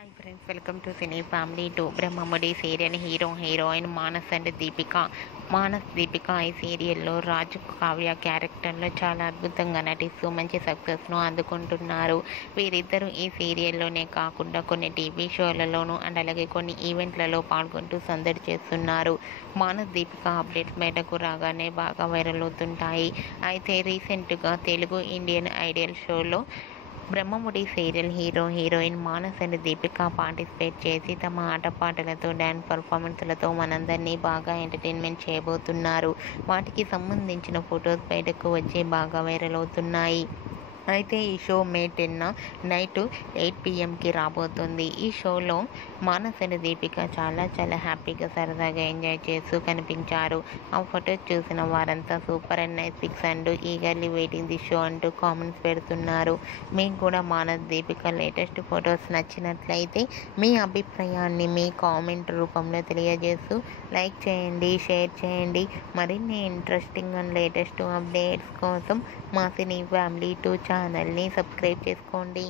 Hi friends, welcome to cine family 2. Brahmamudi serial heroine Manas and Deepika ఈ సీరియల్లో రాజు కావ్య క్యారెక్టర్లో చాలా అద్భుతంగా నటిస్తూ మంచి సక్సెస్ను అందుకుంటున్నారు. వీరిద్దరూ ఈ సీరియల్లోనే కాకుండా కొన్ని టీవీ షోలలోనూ అండ్ అలాగే కొన్ని ఈవెంట్లలో పాల్గొంటూ సందడి చేస్తున్నారు. మానస్ దీపిక అప్డేట్స్ బయటకు రాగానే బాగా వైరల్ అవుతుంటాయి. అయితే రీసెంట్గా తెలుగు ఇండియన్ ఐడల్ షోలో Brahmamudi serial heroine Manas and Deepika participate చేసి తమ ఆటపాటలతో డ్యాన్స్ పర్ఫార్మెన్స్లతో మనందరినీ బాగా ఎంటర్టైన్మెంట్ చేయబోతున్నారు. వాటికి సంబంధించిన ఫొటోస్ బయటకు వచ్చి బాగా వైరల్ అవుతున్నాయి. అయితే ఈ షో మే 10 నైట్ 8 PM రాబోతుంది. ఈ షోలో మానస్ అండ్ దీపిక చాలా హ్యాపీగా సరదాగా ఎంజాయ్ చేస్తూ కనిపించారు. ఆ ఫొటోస్ చూసిన వారంతా super and nice pics and eagerly waiting the show అంటూ కామెంట్స్ పెడుతున్నారు. మీకు కూడా మానస్ దీపిక లేటెస్ట్ ఫొటోస్ నచ్చినట్లయితే మీ అభిప్రాయాన్ని మీ కామెంట్ రూపంలో తెలియజేస్తూ లైక్ చేయండి, షేర్ చేయండి. మరిన్ని ఇంట్రెస్టింగ్ అండ్ లేటెస్ట్ అప్డేట్స్ కోసం మా సినీ ఫ్యామిలీ 2 ఛానల్ని సబ్స్క్రైబ్ చేసుకోండి.